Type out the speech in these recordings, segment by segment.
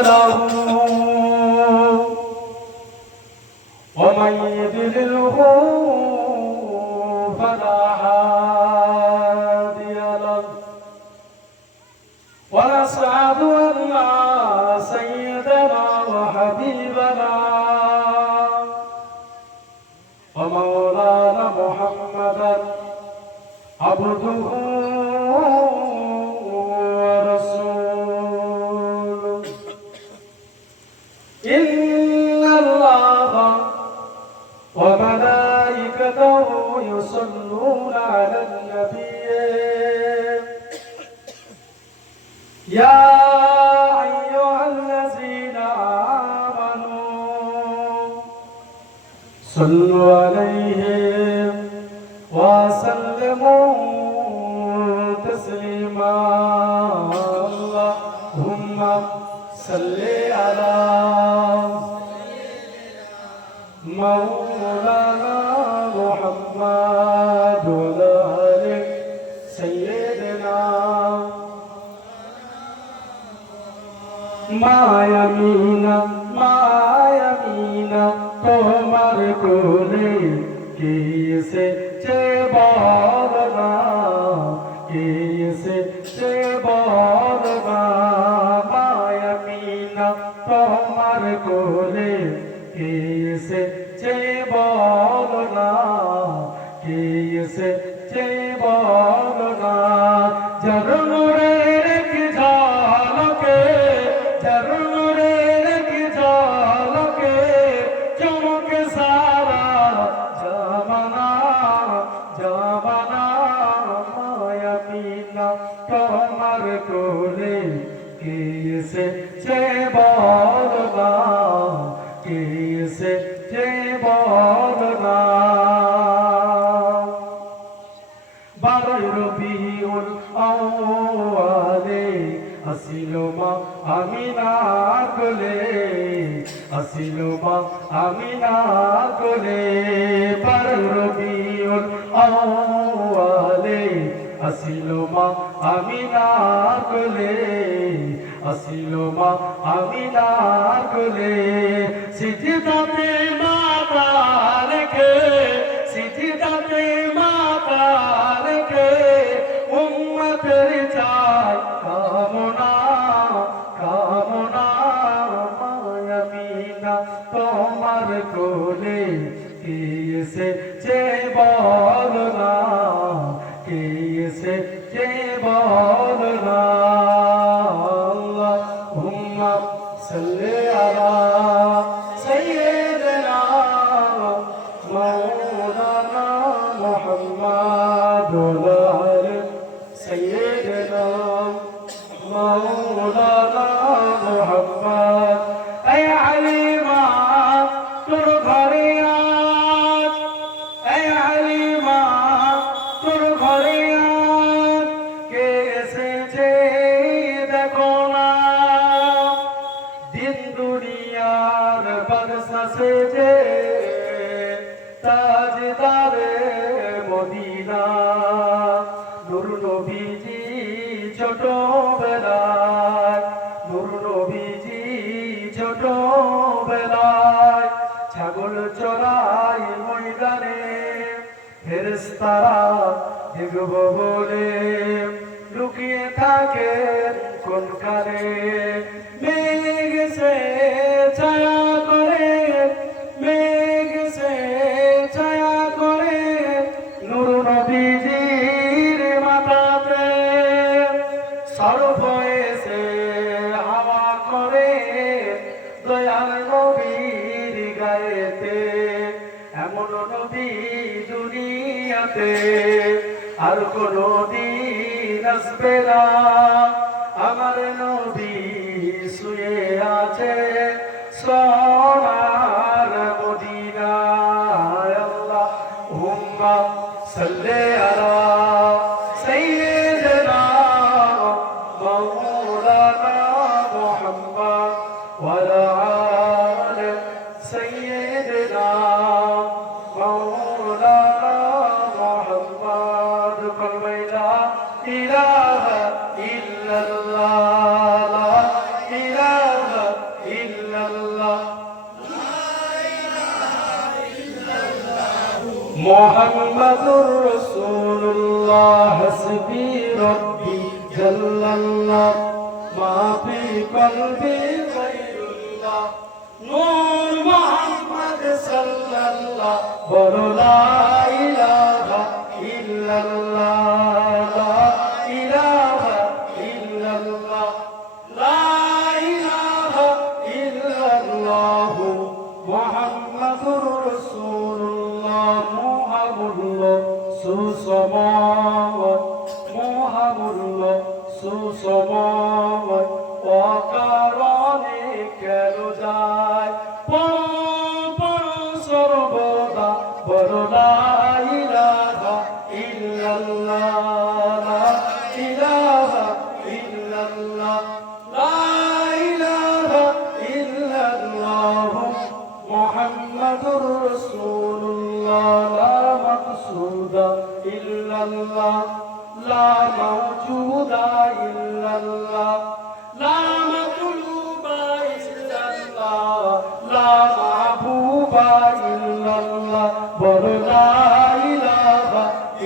له ومن يضلله فلا هادي له ونشهد أن سيدنا وحبيبنا ومولانا محمدا عبده ورسوله إن الله وملائكته يصلون على النبي يا أيها الذين آمنوا صلوا عليه وسلموا تسليما اللهم صل على مولانا محمد وعلى آل سيدنا মায়ামিনা মায়ামিনা তোমার কোলে কে এসেছে বল না কে এসেছে বল না মায়ামিনা তোমার কোলে কে এসেছে বল না কে এসেছে বল না জরুরের কি ঝলকে জরুরের কি ঝলকে চমকে সারা জামানা জামানা মায়ামিনা তোমার কোলে কে এসেছে বল না কে এসেছে বল না বারোই রবিউল আউয়ালে আসিল মা আমিনা কোলে আসিল মা আমিনা কোলে বারোই রবিউল আউয়ালে আসিল মা আমিনা কোলে আসিল মা আমিনা কোলে সিজদাতে মাথা রেখে সিজদাতে মাথা রেখে উম্মতের চাই কামনা কামনা মায়ামিনা তোমার কোলে কে এসেছে বল না কে এসেছে বল না আল্লাহুম্মা সাল্লি আলা সাইয়্যিদিনা মাওলানা মুহাম্মদ ওয়া আলি সাইয়্যিদিনা মাওলানা মুহাম্মদ এই আলিমা তোর ঘরে আজ এই আলিমা তোর ঘরে আজ কে এসেছে দেখো না দিন দুনিয়ার বাদশা সেজে তাজদারে মদিনা নূর নবীজি ছোটবেলায় নূর নবীজি ছোটবেলায় ছাগল চড়াই ময়দানে ফেরেশতারা দেখব বলে লুকিয়ে থাকেন কোনখানে মেঘ সে ছায়া করে মেঘ সে ছায়া করে নূর নবীজির মাথাতে সর্ব এসে হাওয়া করে দয়াল নবীর গায়েতে এমন নবী দুনিয়াতে আর কোনো দিন আসবে না আমার নবী শুয়ে আছে সোনার মদিনায় আল্লাহুম্মা সাল্লি আলা সাইয়্যিদিনা মাওলানা মুহাম্মদ ওয়া আলা আলি সাইয়্যিদিনা মাওলানা মুহাম্মদ কলমাইলা ইলাহা ইল্লাল্লাহ লা ইলাহা মুহাম্মাদুর রাসূলুল্লাহ হাসবি রাব্বি জাল্লাল্লাহ মা ফি কলবি গায়রুল্লাহ নূর মুহাম্মদ সাল্লাল্লাহ বলো লা ইলাহা ইল্লাল্লাহ লা ইলাহা ইল্লাল্লাহ লা ইলাহা ইল্লাল্লাহ মুহাম্মাদুর রাসূলুল্লাহ মুহাম্মাদুল্লাহ সুসময় মুহাম্মাদুল্লাহ সুসময় অকারণে কেন যায় সর্বদা বলো লা ইলাহা ইল্লাল্লাহ লা ইলাহা ইল্লাল্লাহ লা ইলাহা ইল্লাল্লাহ মুহাম্মাদুর রাসূলুল্লাহ লা মাকসুদা ইল্লাল্লাহ লা মাওজুদা ইল্লাল্লাহ লা মাতলুবা ইল্লাল্লাহ লা মাহবুবা ইল্লাল্লাহ বলো লা ইলাহা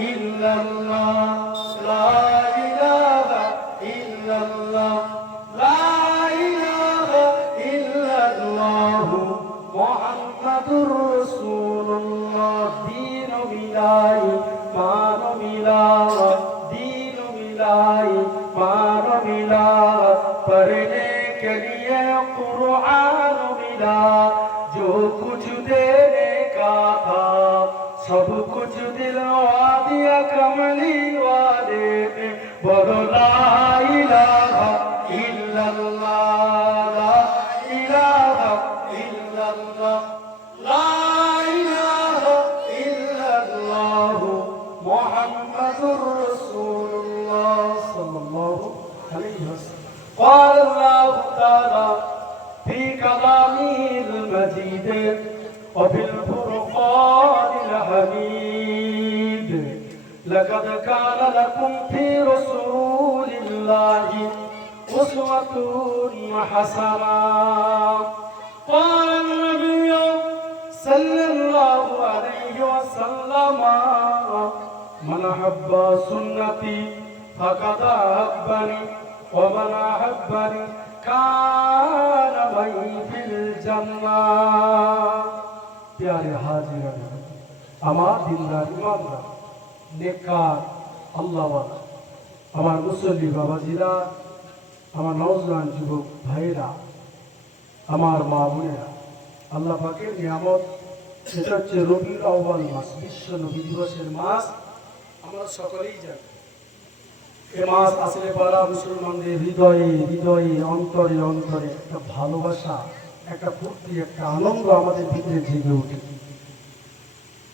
ইল্লাল্লাহ লা ইলাহা ইল্লাল্লাহ লা ইলাহা ইল্লাল্লাহ মুহাম্মাদুর রাসূলুল্লাহ দীন মিলাই মান মিলাই दीन मिलाई मान मिला पढ़ने के लिए कुरान मिला जो कुछ देने का था सब कुछ दिलवा दिया कमली वाले ने बोलो ला इलाहा इल्लल्लाह ला इलाहा इल्लल्लाह ला इलाहा इल्लल्लाह मुहम्मदुर रसूलुल्लाह सल्लल्लाहु अलैहि वसल्लम قال الله تعالى في كلامه المجيد وفي الفرقان الحميد لقد كان لكم في رسول الله أسوة حسنة قال النبي صلى الله عليه وسلم من أحب سنتي فقد أحبني ومن أحبني كان معي في الجنة प्यारे हाजिर আমার দিনদার ইমানদার নেককার আল্লাহওয়ালা আমার মুসল্লি বাবাজিরা আমার নওজওয়ান যুবক ভাইরা আমার মা বোনেরা আল্লাহ পাকের নিয়ামত এটা হচ্ছে রবিউল আউয়াল মাস বিশ্ব নবী দিবসের মাস আমরা সকলেই জানি এই মাস আসলে পারা মুসলমানদের হৃদয়ে হৃদয়ে অন্তরে অন্তরে একটা ভালোবাসা একটা ফুর্তি একটা আনন্দ আমাদের ভিতরে জেগে ওঠে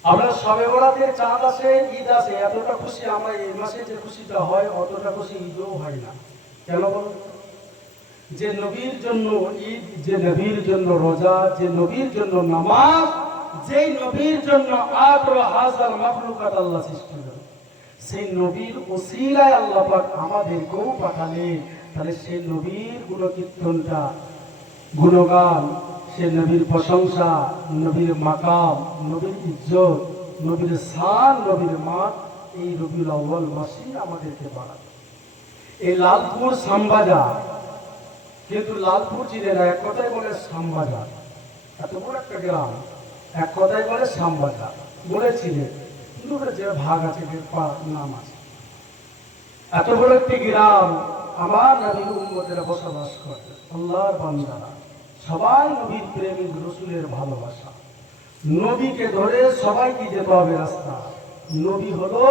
আমরা সবে বরাতের চাঁদ আসে ঈদ আসে এতটা খুশি আমরা এই মাসে যে খুশিটা হয় অতটা খুশি ঈদও হয় না কেন বলুন যে নবীর জন্য ঈদ যে নবীর জন্য রোজা যে নবীর জন্য নামাজ যে নবীর জন্য 18,000 মাখলুকাত আল্লাহ সৃষ্টি করেন সেই নবীর ওসিলায় আল্লাহ পাক আমাদেরকেও পাঠালেন তাহলে সেই নবীর গুণকীর্তনটা গুণগান সে নবীর প্রশংসা নবীর মাকাম নবীর ইজ্জত নবীর শান নবীর মান এই রবিউল আউয়াল মাসে আমাদেরকে বাড়াবে এই লালপুর শ্যামবাজার কিন্তু লালপুর চিনেরা এক কথায় বলে শ্যামবাজার এত বড় একটা গ্রাম এক কথায় বলে শ্যামবাজার বলেছিলেন কিন্তু যে ভাগ আছে নাম আছে এত বড় একটি গ্রাম আমার নবীর উম্মতেরা বসবাস করে আল্লাহর বান্দারা সবাই নবীর প্রেমিক রসুলের ভালোবাসা নবীকে ধরে সবাইকে যেতে হবে রাস্তা নবী হলো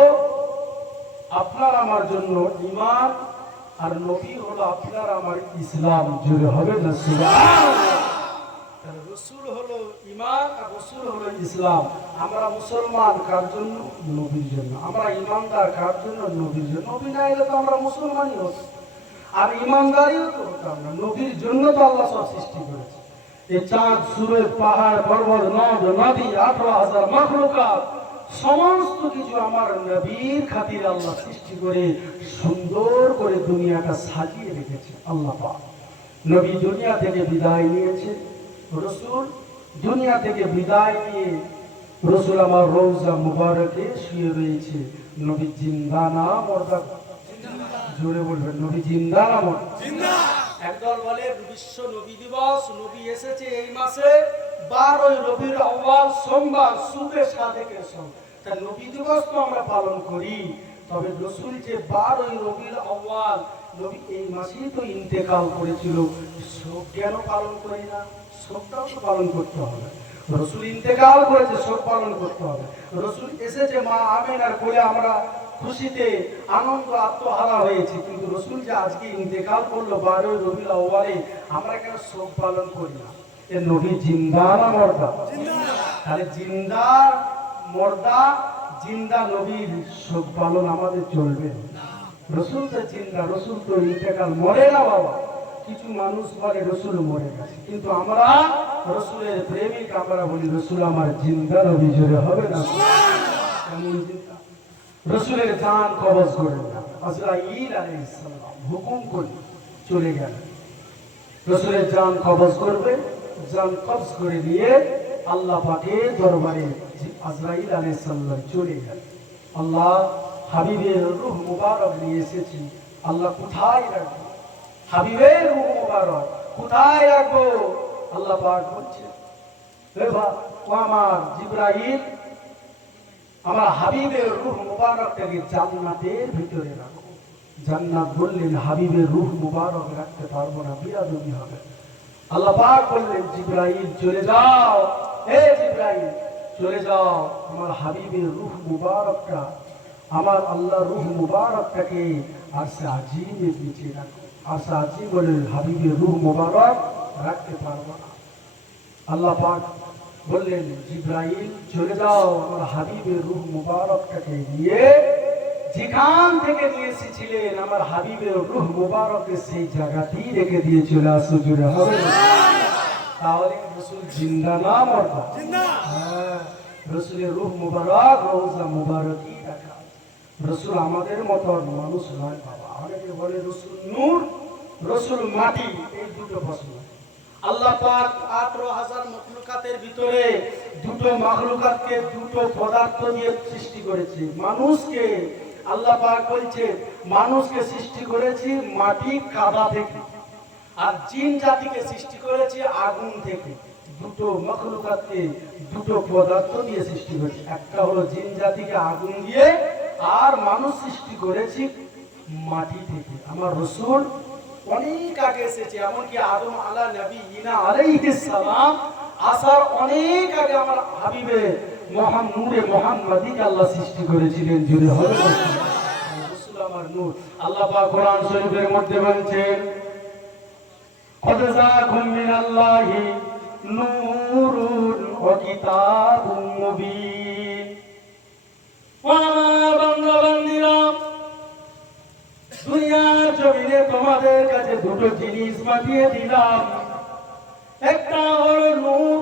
আপনার আমার জন্য ঈমান আর নবী হলো আপনার আমার ইসলাম জুড়ে হবে না সুবহানাল্লাহ রসুল হলো ঈমান আর রসুল হলো ইসলাম আমরা মুসলমান কার জন্য নবীর জন্য আমরা ঈমানদার কার জন্য নবীর জন্য নবী না এলে তো আমরা মুসলমানই হতো আর ঈমানদারিও তো হতাম না নবীর জন্য তো আল্লাহ সব সৃষ্টি করেছে এই চাঁদ সূর্য পাহাড় পর্বত নদ নদী 18,000 মাখলুকাত সমস্ত কিছু আমার নবীর খাতিরে আল্লাহ সৃষ্টি করে সুন্দর করে দুনিয়াটা সাজিয়ে রেখেছে আল্লাহ পাক নবী দুনিয়া থেকে বিদায় নিয়েছে রাসূল দুনিয়া থেকে বিদায় নিয়ে রসুল আমার রওজা মুবারকে শুয়ে রয়েছে। নবী জিন্দা না মুর্দা? জোরে বলবেন, নবী জিন্দা না মুর্দা? একদল বলে বিশ্ব নবী দিবস, নবী এসেছে এই মাসে 12 রবিউল আউয়াল সোমবার সুবে সাদেকের সঙ্গে। তা নবী দিবস তো আমরা পালন করি, তবে রসুল যে 12 রবিউল আউয়াল নবী এই মাসেই তো ইন্তেকাল করেছিল, শোক কেন পালন করি না? শোকটাও তো পালন করতে হবে। রসুল ইন্তেকাল করেছে, শোক পালন করতে হবে। রসুল এসেছে মা আমিনার কোলে, আমরা খুশিতে আনন্দ আত্মহারা হয়েছে, কিন্তু রসুল যে আজকে ইন্তেকাল করলো 12 রবিউল আউয়ালে, আমরা কেন শোক পালন করি না? এ নবী জিন্দা না মুর্দা? তাহলে জিন্দা মুর্দা, জিন্দা নবীর শোক পালন আমাদের চলবে না। রসুল তো জিন্দা, রসুল তো ইন্তেকাল, মরে না বাবা। কিছু মানুষ বলে রসুল মরে গেছে, কিন্তু আমরা রসুলের প্রেমিক, আমরা বলি রসুল আমার জিন্দা নবী। জোরে হবে না? এমন জিন্দা রসুলের জান কবজ করে না, আজরাইল আলাইহিস সালাম হুকুম করে চলে গেল, রসুলের জান কবজ করবে। জান কবজ করে নিয়ে আল্লাহ পাকের দরবারে আজরাইল আলাইহিস সালাম চলে গেল। আল্লাহ হাবিবের রূহ মুবারক নিয়ে এসেছি, আল্লাহ কোথায় রাখবো? হাবিবের রূহ মুবারক কোথায় রাখবো? আল্লাহ পাক বলছে, ও আমার জিবরাইল, আমার হাবিবের রূহ মুবারকটাকে জান্নাতের ভিতরে রাখো। জান্নাত বললেন হাবিবের রূহ মুবারক রাখতে পারবো না, বিয়াদবি হবে। আল্লাহ পাক বললেন জিবরাইল চলে যাও, হে জিবরাইল চলে যাও, আমার হাবিবের রূহ মুবারকটা, আমার আল্লাহ রূহ মুবারকটাকে আরশে আজিমের নিচে রাখো। আরশে আজিম বলে হাবিবের রূহ মুবারক রাখতে পারবো না। আল্লাহ পাক বললেন জিবরাইল চলে যাও, আমার হাবিবের রূহ মুবারকটাকে নিয়ে যেখান থেকে নিয়ে এসেছিলেন আমার হাবিবের রূহ মুবারককে সেই জায়গাতেই রেখে দিয়ে চলে আসো। জুড়ে হবে না? তাহলে রসুল জিন্দা না মুর্দা? হ্যাঁ, রসুলের রূহ মুবারক রওজা মুবারকই রাখা। রসুল আমাদের মতন মানুষ নয় বাবা। অনেকে বলে রসুল নূর, রসুল মাটি, এই দুটো প্রশ্ন। আল্লাহ পাক 18,000 মখলুকাতের ভিতরে দুটো মখলুকাতকে দুটো পদার্থ দিয়ে সৃষ্টি করেছে। মানুষকে আল্লাহ পাক বলছে মানুষকে সৃষ্টি করেছি মাটি কাদা থেকে, আর জিন জাতিকে সৃষ্টি করেছি আগুন থেকে। দুটো মখলুকাতকে দুটো পদার্থ দিয়ে সৃষ্টি করেছি, একটা হলো জিন জাতিকে আগুন দিয়ে, আর মানুষ সৃষ্টি করেছি মাটি থেকে। আমার রসুল অনেক আগে এসেছে, এমনকি আদম আলা নবী ইনা আলাইহিস সালাম আসার অনেক আগে আমার হাবিবে নূরে মুহাম্মাদিকে আল্লাহ সৃষ্টি করেছিলেন। জুড়ে হবে রসুল আমার নূর। আল্লাহ পাক কোরআন শরীফের মধ্যে বলছেন কদ জাআকুম মিনাল্লাহি নূরুন ওয়া কিতাবুম মুবিন। ওয়া বান্দা বান্দিরা, দুনিয়ার জমিনে তোমাদের কাছে দুটো জিনিস পাঠিয়ে দিলাম, একটা হলো নূর,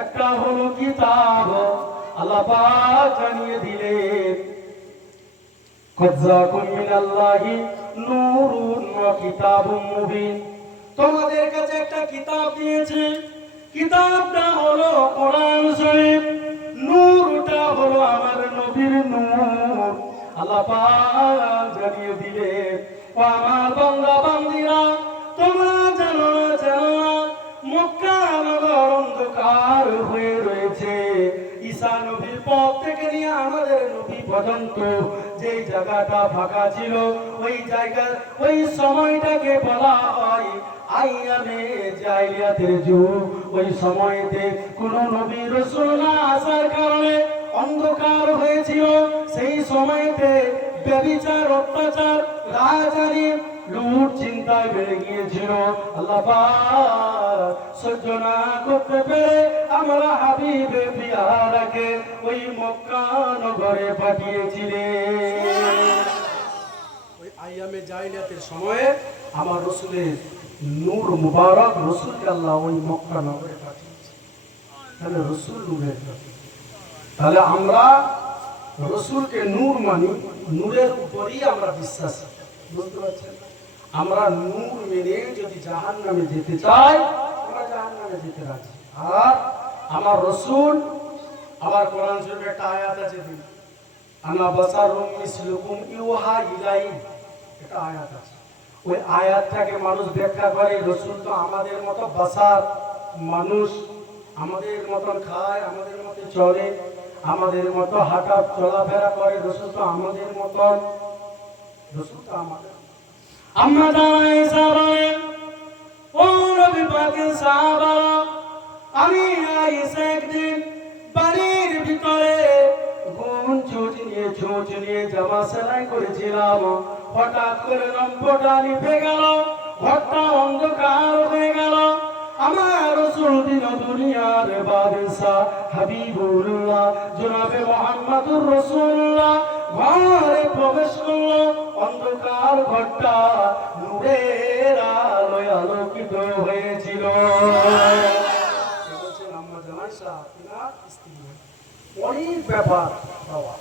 একটা হলো কিতাব। আল্লাহ পাক জানিয়ে দিলেন কদ জাআকুম মিনাল্লাহি নূরুন ওয়া কিতাবুম মুবিন, তোমাদের কাছে একটা কিতাব দিয়েছে, কিতাবটা হলো কোরআন শরীফ, নূরটা হলো আমার নবীর নূর। আল্লাহ পাক জানিয়ে দিলেন ও আমার বান্দা বান্দিরা, তোমরা জানো না মক্কা নগর অন্ধকার হয়ে রয়েছে। ঈসা নবীর পর থেকে নিয়ে আমাদের নবী পর্যন্ত যে জায়গাটা ফাঁকা ছিল, ওই জায়গা ওই সময়টাকে বলা হয় আইয়ামে জাইলিয়াতের যুগ। ওই সময়তে কোন নবী রাসূল না আসার কারণে অন্ধকার হয়েছিল। সেই সময়তে ব্যভিচার, অত্যাচার, রাজধানী, লুট, চিন্তায় বেড়ে গিয়েছিল। আল্লাহ পাক সহ্য না করতে পেরে আমরা হাবিবে পিয়ারাকে ওই মক্কা নগরে পাঠিয়েছিলেন। ওই আইয়ামে জাইলিয়াতের সময়ে আমার রসুলের নূর মুবারক রসুলকে আল্লাহ ওই মক্কা নগরে পাঠিয়েছে। তাহলে রসুল নূরের প্রতীক। তাহলে আমরা রসুলকে নূর মানি, নূরের উপরই আমরা বিশ্বাসী। বুঝতে পারছেন? আমরা নূর মেনে যদি জাহান্নামে যেতে চাই, আমরা জাহান্নামে যেতে রাজি। আর আমার রসুল আবার কোরআন শরীফে একটা আয়াত আছে দিন আনা বাসারুম মিসলুকুম ইউহা ইলাই, এটা আয়াত আছে। ওই আয়াতটাকে মানুষ ব্যাখ্যা করে রাসূল তো আমাদের মতো বাসার মানুষ, আমাদের মতন খায়, আমাদের মতো চলে, আমাদের মতো হাঁটা চলাফেরা করে, রাসূল তো আমাদের মতন, রাসূল তো আমাদের। আমরা দাঁড়াই সাহাবায়ে, ও নবী পাকের সাহাবারা, আমি আয়েশা একদিন বাড়ির ভিতরে ছুঁচ নিয়ে জামা সেলাই করেছিলাম। হঠাৎ করে লম্পটা নিভে গেল, ঘরটা অন্ধকার হয়ে গেল। আমার রাসূল দিন দুনিয়ার বাদশা হাবিবুল্লাহ জনাবে মুহাম্মদুর রাসূলুল্লাহ ঘরে প্রবেশ করলো। অন্ধকার ঘরটা নূরের আলোয় আলোকিত হয়েছিল। বলছেন আম্মা জানাইসা তিনার স্ত্রী, অনেক ব্যাপার বাবা।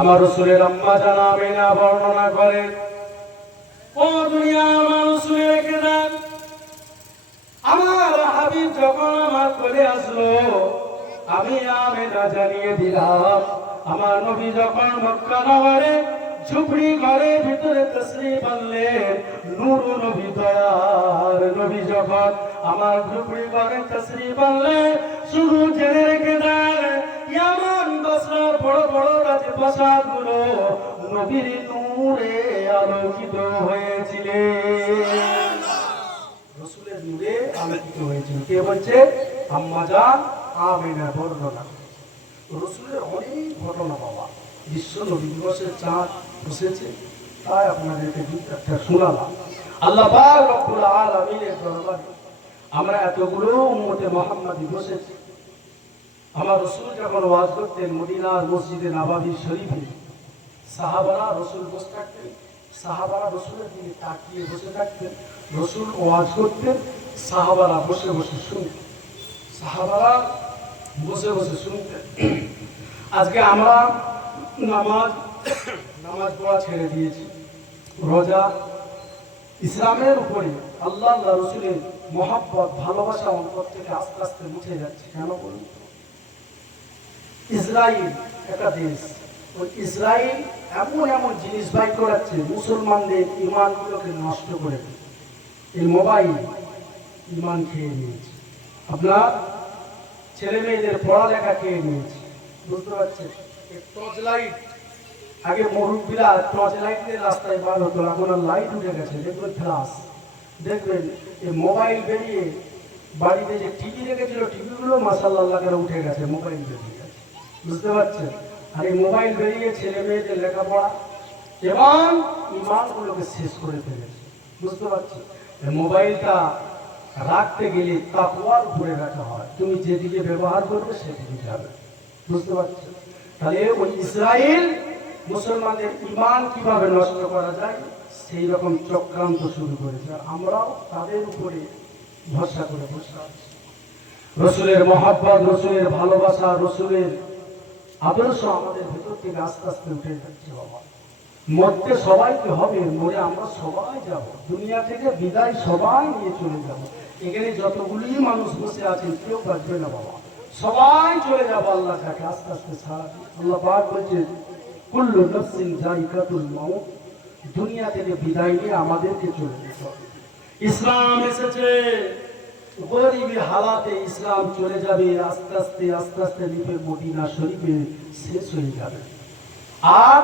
আমার রাসূলের আম্মা জানা আমিনা বর্ণনা করেন, ও দুনিয়ার মানুষ শুনে রেখে দেন, আমার হাবিব যখন আমার কোলে আসলো, আমি আমিনা জানিয়ে দিলাম, আমার নবী যখন মক্কা নগরে ঝুপড়ি ঘরের ভিতরে তাশরীফ আনলেন, নূর নবী দয়ার নবী যখন আমার ঝুপড়ি ঘরে তাশরীফ আনলেন, শুধু জেনে রেখে দেন, ইয়ামান বসরার বড় বড় রাজপ্রাসাদগুলো নবীর নূরে আলোকিত হয়েছিল, রাসূলের নূরে আলোকিত হয়েছিল। কে বলছে? আম্মা জান আমিনা বর্ণনা। রাসূলের অনেক ঘটনা বাবা, বিশ্ব নবী দিবসের চাঁদ বসেছে, তাই আপনাদেরকে একটা শোনালাম। আল্লাহ পাক রব্বুল আলামিনের দরবারে আমরা এতগুলো উম্মতে মুহাম্মাদি বসেছি। আমার রাসূল যখন ওয়াজ করতেন মদিনার মসজিদে নববী শরীফে, সাহাবারা রাসূল বসে থাকতেন, সাহাবারা রাসূলের দিকে তাকিয়ে বসে থাকতেন, রাসূল ওয়াজ করতেন, সাহাবারা বসে বসে শুনতেন, সাহাবারা বসে বসে শুনতেন। আজকে আমরা নামাজ পড়া ছেড়ে দিয়েছি, রোজা, ইসলামের উপরে আল্লাহ রাসূলের মহব্বত ভালোবাসা অন্তর থেকে আস্তে আস্তে মুছে যাচ্ছে। কেন বলুন? ইসরায়েল একটা দেশ, ওই ইসরায়েল এমন এমন জিনিস বাইর করাচ্ছে মুসলমানদের ইমানগুলোকে নষ্ট করে দেয়। এই মোবাইল ইমান খেয়ে নিয়েছে, আপনার ছেলে মেয়েদের পড়ালেখা খেয়ে নিয়েছে, বুঝতে পারছেন? টর্চ লাইট, আগে মুরব্বীরা টর্চ লাইট দিয়ে রাস্তায় বার হতো, এখন আর লাইট উঠে গেছে, দেখবেন ফ্লাশ। দেখবেন এই মোবাইল বেরিয়ে বাড়িতে যে টিভি রেখেছিল টিভিগুলো মাশাআল্লাহ করে উঠে গেছে, মোবাইল বেরিয়ে গেছে, বুঝতে পারছেন? আর এই মোবাইল বেরিয়ে ছেলে মেয়েদের লেখাপড়া এবং ইমানগুলোকে শেষ করে ফেলেছে, বুঝতে পারছেন? এই মোবাইলটা রাখতে গেলে তাকওয়ার উপরে রাখা হয়, তুমি যেদিকে ব্যবহার করবে সেদিকে যাবে, বুঝতে পারছেন? তাহলে ওই ইসরায়েল মুসলমানদের ইমান কিভাবে নষ্ট করা যায় সেই রকম চক্রান্ত শুরু করেছে, আর আমরাও তাদের উপরে ভরসা করে বসে আছি। রাসূলের মহব্বত, রাসূলের ভালোবাসা, রাসূলের আদর্শ আমাদের ভেতর থেকে আস্তে আস্তে উঠে যাচ্ছে বাবা। মরতে সবাইকে হবে, মরে আমরা সবাই যাব, দুনিয়া থেকে বিদায় সবাই নিয়ে চলে যাব। এখানে যতগুলি মানুষ বসে আছেন কেউ বাঁচবে না বাবা, সবাই চলে যাব আল্লাহ কাছে আস্তে আস্তে ছাড়া। আল্লাহ পাক বলছেন কুল্লু নাফসিন যায়িকাতুল মাউত, দুনিয়া থেকে বিদায় নিয়ে আমাদেরকে চলে যেতে হবে। ইসলাম এসেছে গরিবি হালাতে, ইসলাম চলে যাবে আস্তে আস্তে আস্তে আস্তে লিপে মদিনা শরীফে শেষ হয়ে যাবে। আর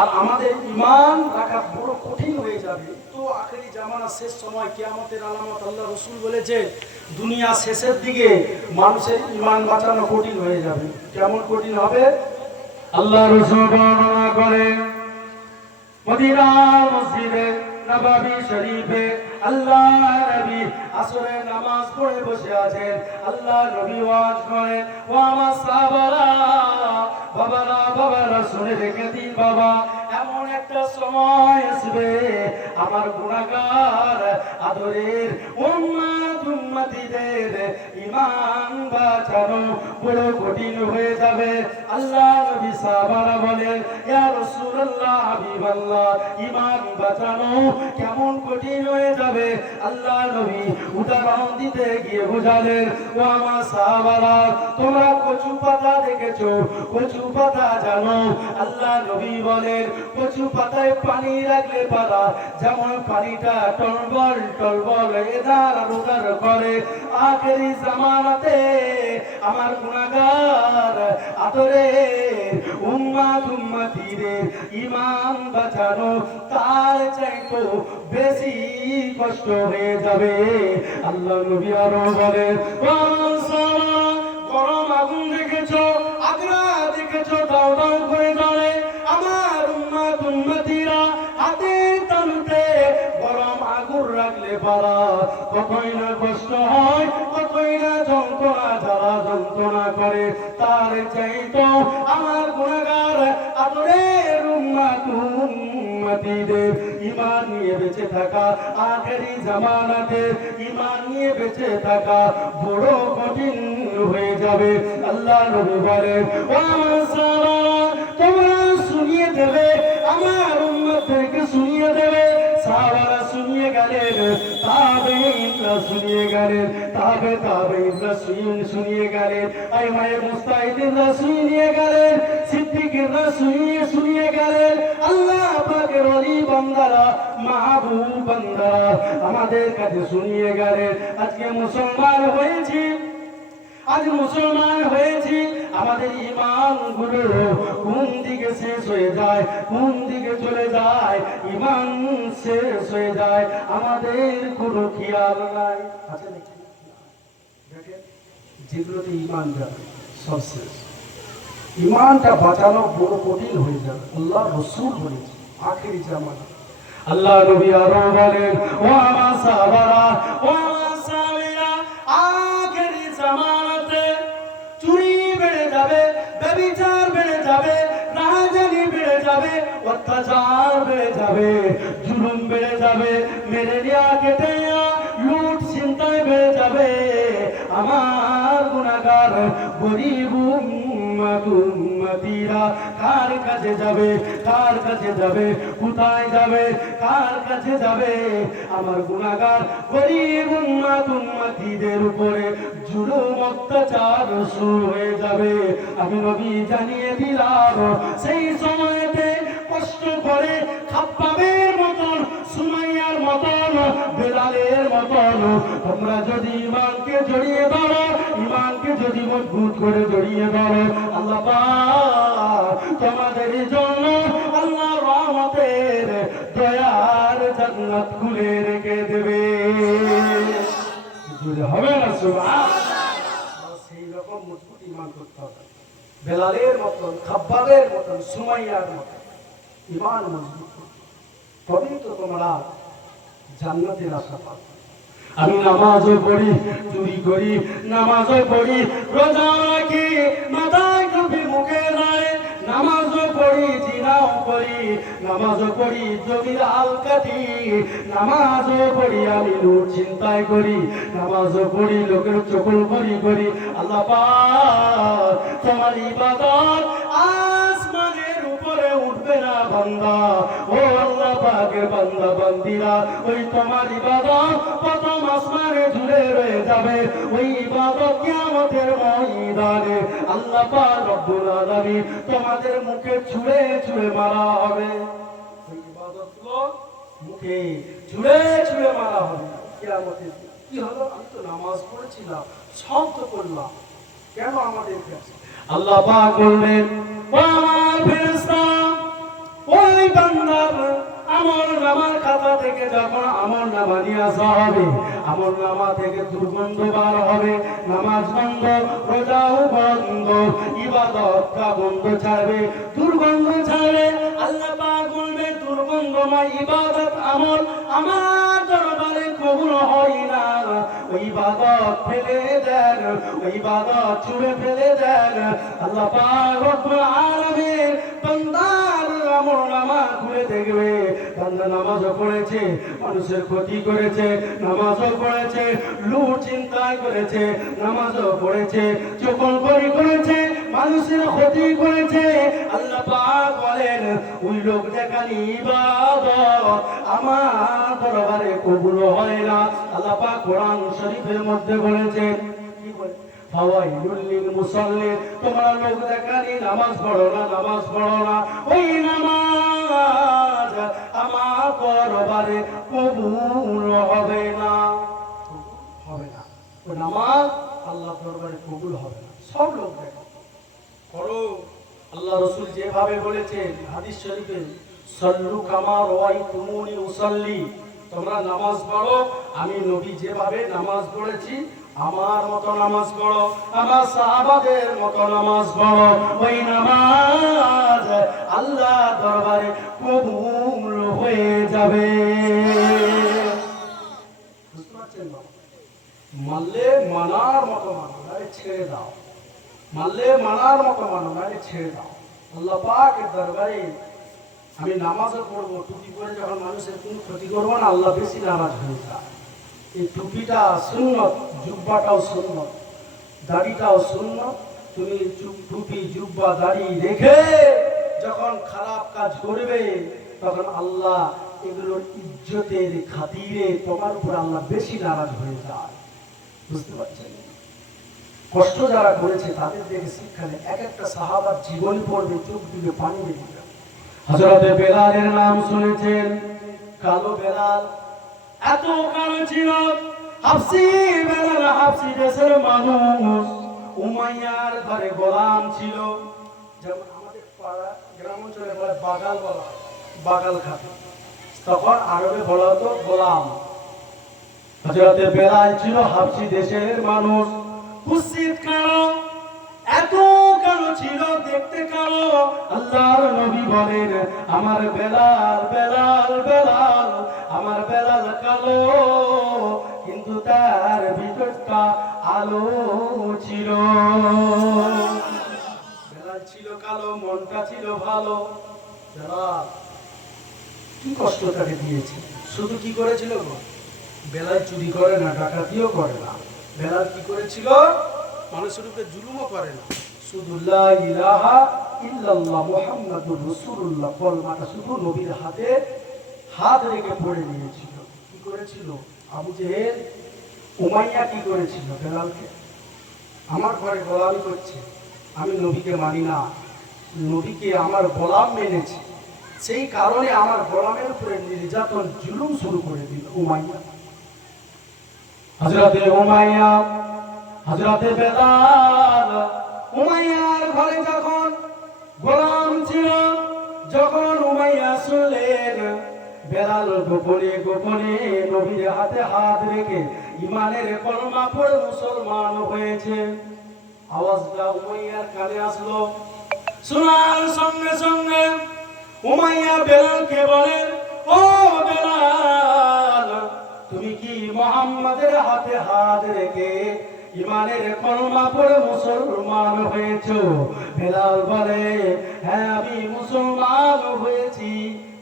আর আমাদের ইমান রাখা বড় কঠিন হয়ে যাবে। তো আখেরি জামানা শেষ সময়, কিয়ামতের আলামত আল্লাহ রাসূল বলেছে দুনিয়া শেষের দিকে মানুষের ইমান বাঁচানো কঠিন হয়ে যাবে। কেমন কঠিন হবে? আল্লাহ রাসূল বর্ণনা করেন মদিনার মসজিদে নববী শরীফে আল্লাহ নবী আসরে নামাজ পড়ে বসে আছেন, আল্লাহ নবী ওয়াজ করেন, ও আমার সাহাবারা, বাবারা শুনে রেখে দিন বাবা, এমন একটা সময় আসবে আমার গুনাহগার আদরের উম্মতিদের ঈমান বাঁচানো বড় কঠিন হয়ে যাবে। আল্লাহ নবী সাহাবারা বলেন, ইয়া রাসূলুল্লাহ, হাবিবাল্লাহ, ঈমান বাঁচানো কেমন কঠিন হয়ে যাবে। আল্লাহ নবী উদাহরণ দিতে গিয়ে বোঝালেন, ও আমার সাহাবারা, তোমরা কচু পাতা দেখেছো, কচু পাতা জানো? আল্লাহ নবী বলেন, কচু পাতায় পানি রাখলে পারা যেমন পানিটা টলবল টলবল এধার আর ওধার করে, আখেরি জামানাতে আমার গুনাহগার আদরের উম্মত উম্মতিদের ঈমান বাঁচানো তার চাইতো বেশি কষ্ট হয়ে যাবে। আল্লাহ নবী আরো বলেন, গরম আগুন দেখেছো, আগ্রা দেখেছো, দাও দাও করে জ্বলে, আমার উম্মত উম্মতিরা হাতের তালুতে গরম আগুন রাখলে পারা কতই না কষ্ট হয়, কতই না যন্ত্রণা জ্বালা যন্ত্রণা করে, তার চাইতো আমার গুনাহগার আদরের উম্মত উম্মতিদের ঈমান নিয়ে বেঁচে থাকা, আখেরি জামানাতে ঈমান নিয়ে বেঁচে থাকা বড় কঠিন হয়ে যাবে। আল্লাহ নবী বলেন, ও সাহাবারা, তোমরা শুনিয়ে দেবে, আমার উম্মতকে শুনিয়ে দেবে। সাহাবারা শুনিয়ে গেলেন, তাবেঈনরা শুনিয়ে গেলেন, তাবেঈনরা শুনিয়ে গেলেন, আইমায়ে মুস্তাহিদিনরা শুনিয়ে গেলেন, সিদ্দিকরা শুনিয়ে গেলেন। আল্লাহ পাকের ওলি বান্দারা, মাহবুব বান্দারা আমাদের কাছে শুনিয়ে গেলেন। আজকে মুসলমান হয়েছি, আজ মুসলমান হয়েছি, আমাদের ঈমান গুলো কোন দিকে শেষ হয়ে যায়, কোন দিকে চলে যায়, ঈমান শেষ হয়ে যায়, আমাদের কোনো খেয়াল নাই। আছে নাকি? দেখেন, যেগুলোতে ঈমান যাবে সব শেষ। ঈমানটা বাঁচানো বড় কঠিন হয়ে যাবে। আল্লাহ রাসূল বলেছে আখেরি জামানা। আল্লাহ নবী আরো বলেন, ও আমার সাহাবারা, ও আমার সাহাবীরা, আখেরি জামানাতে চুরি বেড়ে যাবে, ব্যভিচার বেড়ে যাবে, রাহাজানি বেড়ে যাবে, অত্যাচার বেড়ে যাবে, জুলুম বেড়ে যাবে, মেরে নেওয়া কেটে নেওয়া, লুট ছিনতাই বেড়ে যাবে। আমার গুনাহগার গরীব উম্মত উম্মতিরা কার কাছে যাবে, কার কাছে যাবে, কোথায় যাবে, কার কাছে যাবে? আমার গুনাহগার গরীব উম্মত উম্মতিদের উপরে জুলুম অত্যাচার শুরু হয়ে যাবে। আমি নবী জানিয়ে দিলাম, সেই সময়তে কষ্ট করে খাব্বাবের মতন, সুমাইয়ার মতন, বেলালের মতন তোমরা যদি ঈমানকে জড়িয়ে ধরো, ঈমানকে যদি মজবুত করে জড়িয়ে ধরো, আল্লাহ পাক তোমাদের জন্য আল্লাহর রহমতের দয়ার জান্নাত খুলে রেখে দেবে। যদি হবে না সুবহানাল্লাহ, সেই রকম মজবুত ঈমান করতে হবে, বেলালের মতন, খাব্বাবের মতন, সুমাইয়ার মতন ঈমান মজবুত করতে, তবেই তো তোমরা জান্নাতের আশা পাবে। আমি নামাজও পড়ি, চুরি করি, নামাজও পড়ি, রোজা রাখি, মাথায় টুপি মুখে নাই, নামাজও পড়ি, জিনাও করি, নামাজও পড়ি, জমির আল কাটি, নামাজও পড়ি, আমি লুট ছিনতাই করি, নামাজও পড়ি, লোকের চগলখড়ি করি। আল্লাহ পাক তোমার ইবাদত আসমানের উপরে উঠবে না বান্দা। ও আল্লাহ পাকের বান্দা বান্দিরা, ওই তোমার ইবাদত প্রথম আসমানে ঝুলে রয়ে যাবে। ওই ইবাদত কিয়ামতের ময়দানে আল্লাহ পাক রব্বুল আলামিন তোমাদের মুখে ছুঁড়ে ছুঁড়ে মারা হবে। ওই ইবাদতগুলো মুখে ছুঁড়ে ছুঁড়ে মারা হবে কিয়ামতের দিন। কি হলো? আমি তো নামাজ পড়েছিলাম, সব তো করলাম, কেন আমাদের কাছে? আল্লাহ পাক বললেন, ও আমার ফেরেশতা, ওই বান্দার আমলনামার খাতা থেকে যখন আমলনামা নিয়ে আসা হবে, আমলনামা থেকে দুর্গন্ধ বার হবে, নামাজ বন্ধ, রোজাও বন্ধ, ইবাদতটা বন্ধ ছাড়বে, দুর্গন্ধ ছাড়বে। আল্লাহ পাক বলবে, দুর্গন্ধময় ইবাদত আমল আমার দরবারে কবুল হয় না, ওই ইবাদত ফেলে দেন, ওই ইবাদত ছুঁড়ে ফেলে দেন। আল্লাহ পাক রব্বুল আলামিন বান্দার আমলনামা খুলে দেখবে, বান্দা নামাজও পড়েছে, মানুষের ক্ষতি করেছে, নামাজও পড়েছে, লুট ছিনতাই করেছে, নামাজও পড়েছে, চগলখড়ি করেছে, মানুষের ক্ষতি করেছে, আল্লাহ পাক বলেন ওই লোকটা খালি ইবাদত আমার দরবারে কবুল হয় না। আল্লাহ পাক কোরআন শরীফের মধ্যে বলেছেন, কি বলে, ফাওয়াইলুল লিল মুসাল্লিন, তোমরা লোক দেখানি নামাজ পড়ো না, নামাজ পড়ো না, ওই নামাজ আমার দরবারে কবুল হবে না, হবে না, ওই নামাজ আল্লাহ দরবারে কবুল হবে না। সব লোক দেখো করো, আল্লাহ রাসূল যেভাবে বলেছেন হাদিস শরীফে, সাল্লু কামা রাআইতুমুনি উসাল্লি, তোমরা নামাজ পড়ো আমি নবী যেভাবে নামাজ পড়েছি আমার মতো নামাজ পড়ো, আমার সাহাবাদের মতো নামাজ পড়ো, ওই নামাজ আল্লাহ দরবারে কবুল হয়ে যাবে। বুঝতে পারছেন বাবা? মানলে মানার মতো মানো, নাহলে ছেড়ে দাও। মানলে মানার মতো মানো, নাহলে ছেড়ে দাও। আল্লাহ পাকের দরবারে আমি নামাজও পড়বো, টুপি পরে যখন মানুষের কোনো ক্ষতি করবো না, আল্লাহ বেশি নারাজ হয়ে যায়। এই টুপিটা সুন্নত, জুব্বাটাও সুন্নত, দাড়িটাও সুন্নত। তুমি টুপি জুব্বা দাড়ি রেখে যখন খারাপ কাজ করবে, তখন আল্লাহ এগুলোর ইজ্জতের খাতিরে তোমার উপর আল্লাহ বেশি নারাজ হয়ে যায়। বুঝতে পারছেন? কষ্ট যারা করেছে তাদের থেকে শিক্ষা নেই। এক একটা সাহাবার জীবন পড়বে, চোখ দিকে পানি বেরিয়ে যাবে। হযরত বেলালের নাম শুনেছেন, কালো বেলাল, এত কালো ছিল। হাবশী বেলাল, হাবশী দেশের মানুষ, উমাইয়ার ঘরে গোলাম ছিল। যেমন আমাদের পাড়া গ্রাম অঞ্চলে বলে বাগাল, বলা বাগাল খাতে, তখন আরবে বলা হতো গোলাম। হযরত বেলাল ছিল হাবশী দেশের মানুষ, কুৎসিত কালো, এত কালো ছিল, দেখতে কালো। আল্লাহর নবী বলেন, আমার বেলাল বেলাল বেলাল, আমার বেলাল কালো, কিন্তু তার ভিতরটা আলো ছিল। বেলাল ছিল কালো, মনটা ছিল ভালো। বেলাল কি কষ্ট তাকে দিয়েছে, শুধু কি করেছিল গো? বেলাল চুরি করে না, ডাকাতিও করে না। বেলাল কি করেছিল? মানুষের উপরে জুলুমও করে না, শুধু লা ইলাহা ইল্লাল্লাহ মুহাম্মাদুর রাসূলুল্লাহ কলমাটা শুধু নবীর হাতে হাত রেখে পড়ে নিয়েছিল। কি করেছিল? আবু জেহেল, উমাইয়া কি করেছিল? বেলালকে, আমার ঘরে গোলামি করছে, আমি নবীকে মানি না, নবীকে আমার গোলাম মেনেছি, সেই কারণে আমার গোলামের উপরে নির্যাতন জুলুম শুরু করে দিল উমাইয়া। হযরতে উমাইয়া, হযরতে বেলাল উমাইয়ার ঘরে যখন গোলাম ছিল, যখন উমাইয়া শুনলেন বেলাল গোপনে গোপনে নবীর হাতে হাত রেখে ইমানের কলমা পড়ে মুসলমান হয়েছে, আওয়াজটা উমাইয়ার কানে আসলো। শোনার সঙ্গে সঙ্গে উমাইয়া বেলালকে বলেন, ও বেলাল, তুমি কি মুহাম্মাদের হাতে হাত রেখে ইমানের কলমা পড়ে মুসলমান হয়েছো? বেলাল বলে, হ্যাঁ আমি মুসলমান হয়েছি।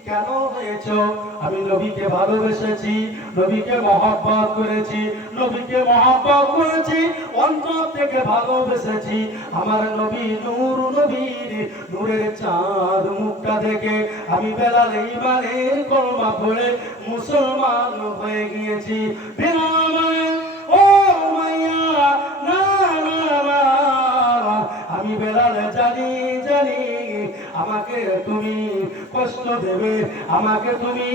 কেন হয়েছো? আমি নবীকে ভালোবেসেছি, নবীকে মহব্বত করেছি, নবীকে মহব্বত করেছি, অন্তর থেকে ভালোবেসেছি। আমার নবী নূর, নবীর নূরের চাঁদ মুখটা দেখে আমি বেলাল ইমানের কলমা পড়ে মুসলমান হয়ে গিয়েছি। বেলাল, ও মাইয়া, না না না, আমি বেলাল জানি জানি আমাকে তুমি কষ্ট দেবে, আমাকে তুমি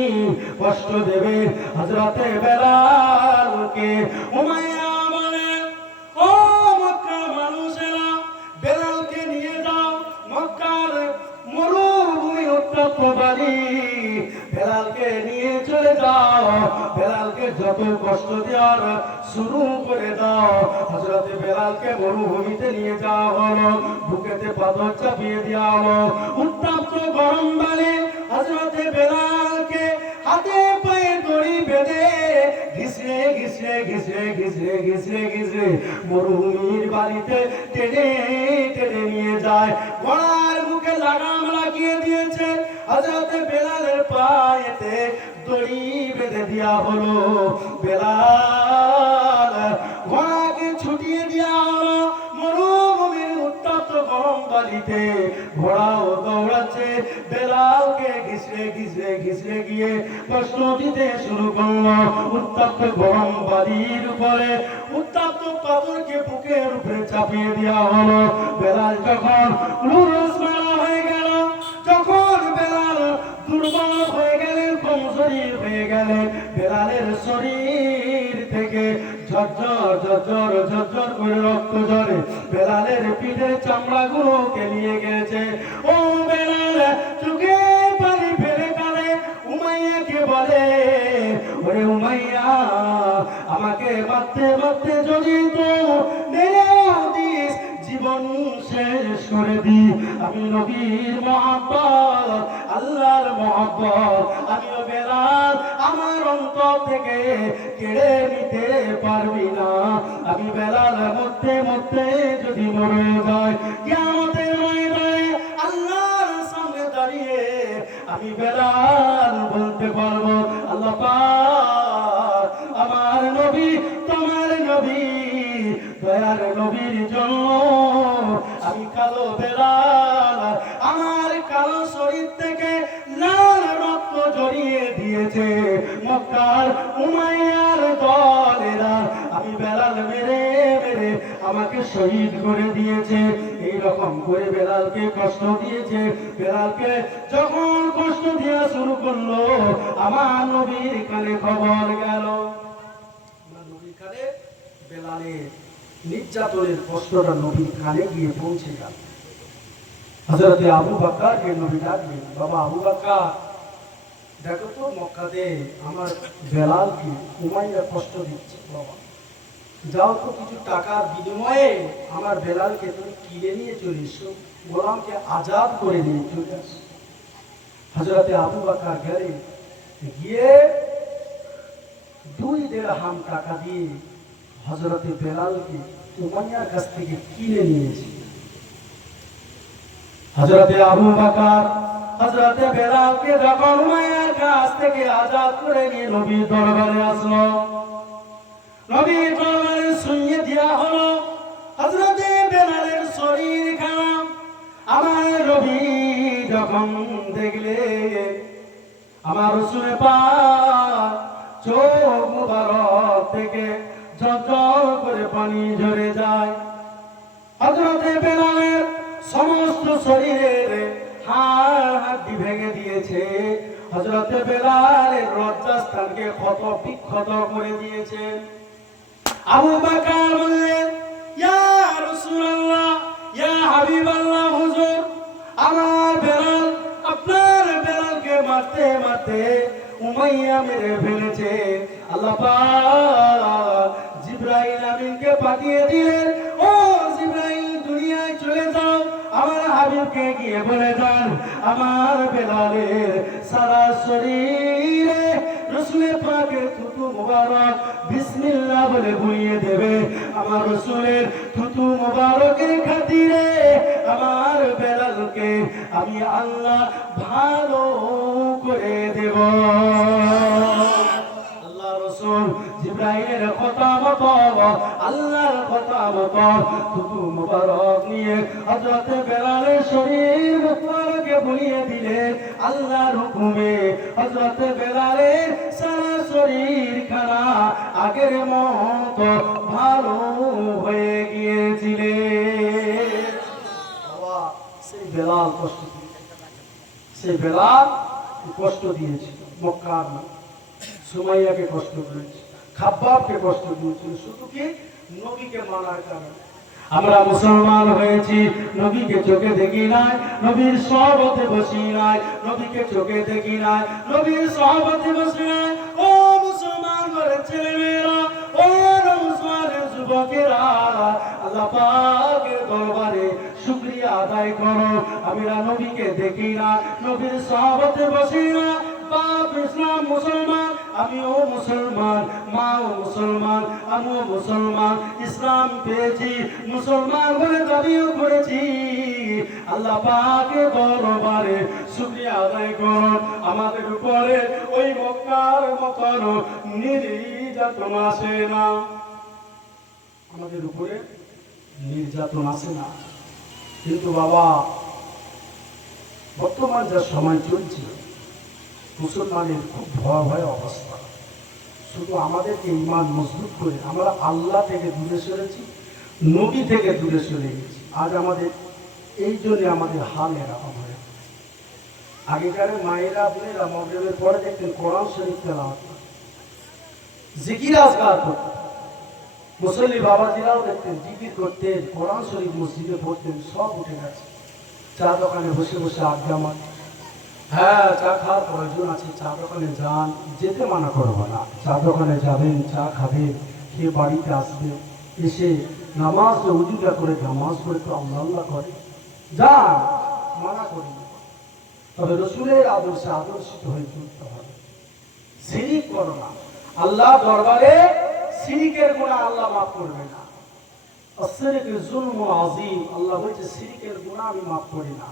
কষ্ট দেবে। হযরতে বেলালকে উমাইয়া বলে, ও মক্কার মানুষেরা, বেলালকে নিয়ে যাও মক্কার মরুভূমি উত্তপ্ত বাড়ি, বেলালকে নিয়ে চলে যাও, বেলালকে যত কষ্ট দেওয়ার শুরু করে দাও। হযরতে বেলালকে মরুভূমিতে নিয়ে যাওয়া হলো, বুকেতে পাথর চাপিয়ে দেওয়া হলো, উত্তপ্ত গরম বালি হযরতে বেলালকে হাতে পায়ে দড়ি বেঁধে ঘিসড়ে ঘিসড়ে ঘিসড়ে ঘিসড়ে ঘিসড়ে ঘিসড়ে মরুভূমির বাড়িতে টেনে টেনে নিয়ে যায়। ঘোড়ার বুকে লাগাম লাগিয়ে দিয়েছে, হযরতে বেলালের পায়েতে দড়ি বেঁধে দেওয়া হলো। বেলাল ঘোড়াকে ছুটিয়ে দেওয়া হলো, মরুভূমির উত্তপ্ত গরম বালিতে ঘোড়াও দৌড়াচ্ছে, বেলালকে ঘিসড়ে গিয়ে কষ্ট দিতে শুরু করলো। উত্তপ্ত গরম বালির উপরে উত্তপ্ত পাথরকে বুকের উপরে চাপিয়ে দেওয়া হলো। বেলাল যখন হয়ে গেল, যখন বেলাল দুর্বল হয়ে গেলেন, কমজোরি হয়ে গেলেন, বেলালের শরীর থেকে ঝরঝর করে রক্ত ঝরে বেলালের পিঠের চামড়াগুলো কেলিয়ে গেছে। ও বেলাল চোখে পানি ফেলে কাঁদে, উমাইয়াকে বলে, ওরে উমাইয়া, আমাকে মারতে যদি তো মেরে দিস, জীবন শেষ করে দি। আমি নবীর মহব্বত, আল্লাহর মহব্বত আমিও বেলাল আমার অন্তর থেকে কেড়ে নিতে পারবি না। আমি বেলাল মরতে যদি মরে যায়, কিয়ামতের ময়দানে আল্লাহর সামনে দাঁড়িয়ে আমি বেলাল বলতে পারবো, আল্লাহ পাক, আমার নবী তোমার নবী, দয়ার নবীর জন্য আমি কালো বেলাল, আমার কালো শরীর থেকে লাল রক্ত জড়িয়ে দিয়েছে মক্কার উমাইয়ার দলেরা। আমি বেলাল মেরে আমাকে শহীদ করে দিয়েছে। এই রকম করে বেলালকে কষ্ট দিয়েছে। বেলালকে যখন কষ্ট দেওয়া শুরু করলো, আমার নবীর কানে খবর গেল। নবীর কানে বেলালের নির্যাতনের কষ্টটা নবীর কানে গিয়ে পৌঁছে গেল। হযরতে আবু বকরকে নবী ডাকলেন, বাবা আবু বকর, দেখো তো মক্কাতে আমার বেলালকে উমাইয়া কষ্ট দিচ্ছে, বাবা যাও তো কিছু টাকার বিনিময়ে আমার বেলালকে তুমি কিনে নিয়ে চলে এসো, গোলামকে আজাদ করে নিয়ে চলে আসো। হযরতে আবু বকর গেলেন, গিয়ে 2 দিরহাম টাকা দিয়ে হযরতে বেলালকে উমাইয়ার কাছ থেকে কিনে নিয়েছে। হযরতে আবু বকর হযরতে বেলালকে যখন উমাইয়ার কাছ থেকে আজাদ করে নিয়ে নবীর দরবারে আসলো, নবীর দরবারে শুনিয়ে দেওয়া হলো হযরতে বেলালের শরীর খারাপ। আমার নবী যখন দেখলে, আমার রাসূল পাক চোখ মুবারক থেকে ঝরঝর করে পানি ঝরে যায়। হযরতে বেলালের সমস্ত শরীরের হাড় ভেঙে দিয়েছে। হযরতে বেলালের লজ্জাস্থানকে ক্ষত বিক্ষত করে দিয়েছে। আবু বকর বললেন, ইয়া রাসূলুল্লাহ, ইয়া হাবিবাল্লাহ, হুজুর, আমার বেলাল, আপনার বেলালকে মারতে উমাইয়া মেরে ফেলেছে। আল্লাহ পাক জিবরাইল আমিনকে পাঠিয়ে দিলেন, ও জিবরাইল, দুনিয়ায় চলে যাও, আমার হাবিবকে গিয়ে বলে যান, আমার বেলালের সারা শরীরে রাসূলের পাকের থুতু মুবারক বিসমিল্লাহ বলে বুলিয়ে দেবে। আমার রাসূলের থুতু মুবারকের খাতিরে আমার বেলালকে আমি আল্লাহ ভালো করে দেব। আল্লাহ রাসূল জিবরাইলের কথা মতো, আল্লাহর কথা মতো থুতু মুবারক নিয়ে হযরতে বেলালের শরীর মুবারকে বুলিয়ে দিলেন। আল্লাহর হুকুমে হযরতে বেলালের সারা শরীর খানা আগের মতো ভালো হয়ে গিয়েছিলেন। বাবা, সেই বেলাল কষ্ট দিয়েছিল মক্কার সুমাইয়াকে কষ্ট দিয়েছে, খাব্বাবকে কষ্ট দিয়েছিল, শুধু কি নবীকে মানার কারণে। আমরা মুসলমান হয়েছি, নবীকে চোখে দেখি নাই, নবীর সহবতে বসি নাই, নবীকে চোখে দেখি নাই, নবীর সহবতে বসি নাই। ও মুসলমান ঘরের ছেলেমেয়েরা, ও মুসলমানের যুবকেরা, আল্লাহ পাকের দরবারে শুকরিয়া আদায় করো। আমরা নবীকে দেখি না, নবীর সহবতে বসি না, বাপ ইসলাম মুসলমান, আমিও মুসলমান, মাও মুসলমান, আমিও মুসলমান, ইসলাম পেয়েছি, মুসলমান বলে দাবিও করেছি। আল্লাহ পাকের দরবারে শুকরিয়া আদায় করুন। আমাদের উপরে ওই মক্কার মতন নির্যাতন আসে না, আমাদের উপরে নির্যাতন আসে না। কিন্তু বাবা বর্তমান যা সময় চলছে মুসলমানের খুব ভয়াবহ অবস্থা। শুধু আমাদেরকে ইমান মজবুত করে আমরা আল্লাহ থেকে দূরে সরেছি, নবী থেকে দূরে সরে গেছি। আজ আমাদের এই জন্য আমাদের হাল এরকম হয়ে গেছে। আগেকার মায়েরা বোনেরা মাগরিবের পরে দেখতেন কোরআন শরীফ তেলাওয়াত করতেন, জিকির আজকার করতেন। মুসল্লি বাবাজিরাও দেখতেন জিকির করতেন, কোরআন শরীফ মসজিদে পড়তেন। সব উঠে গেছে। চা দোকানে বসে বসে আড্ডা মার, হ্যাঁ চা খাওয়ার প্রয়োজন আছে, চা দোকানে যান, যেতে মানা করবো না। চা দোকানে যাবেন, চা খাবেন, খেয়ে বাড়িতে আসবেন, এসে নামাজ উজুটা করে নামাজ পড়ে তো আল্লাহ আল্লাহ করে যান, মানা করি না। তবে রসুলের আদর্শে আদর্শিত হয়ে চলতে হবে। শিরিক করো না। আল্লাহ দরবারে শিরিকের গুনাহ আল্লাহ মাফ করবে না। আশরিক যুলমুন আযীম, আল্লাহ বলছে শিরিকের গুনাহ আমি মাফ করি না।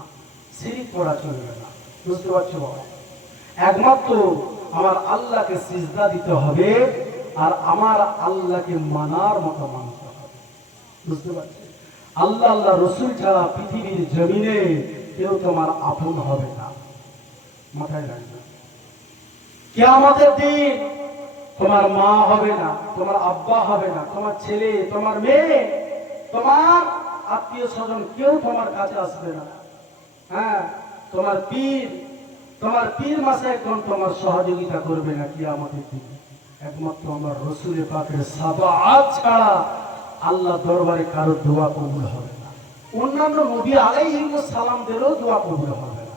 শিরিক করা চলবে না। বুঝতে পারছো বাবা? একমাত্র আমার আল্লাহকে সিজদা দিতে হবে আর আমার আল্লাহকে মানার মতো মানতে হবে। বুঝতে পারছি? আল্লাহ আল্লাহ রসুল ছাড়া পৃথিবীর জমিনে কেউ তোমার আপন হবে না। মাথায় রাখবে। কিয়ামতের দিন তোমার মা হবে না, তোমার আব্বা হবে না, তোমার ছেলে, তোমার মেয়ে, তোমার আত্মীয় স্বজন কেউ তোমার কাছে আসবে না। হ্যাঁ, তোমার পীর মাসে একজন তোমার সহযোগিতা করবে না কিয়ামতের দিন। একমাত্র আমার রসুল পাকের শাফাআত ছাড়া আল্লাহ দরবারে কারো দোয়া কবুল হবে না। অন্যান্য নবী আলাইহিস সালামদেরও দোয়া কবুল হবে না।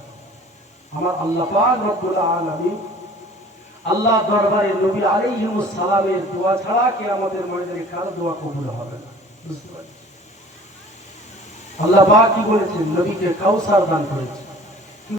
আমার আল্লাহ পাক রব্বুল আলামিন আল্লাহ দরবারে নবী আলাইহিস সালামের দোয়া ছাড়া কিয়ামতের ময়দানে কারো দোয়া কবুল হবে না। বুঝতে পারছেন? আল্লাহ পাক কি বলেছেন? নবীকে কাউসার দান করেছেন।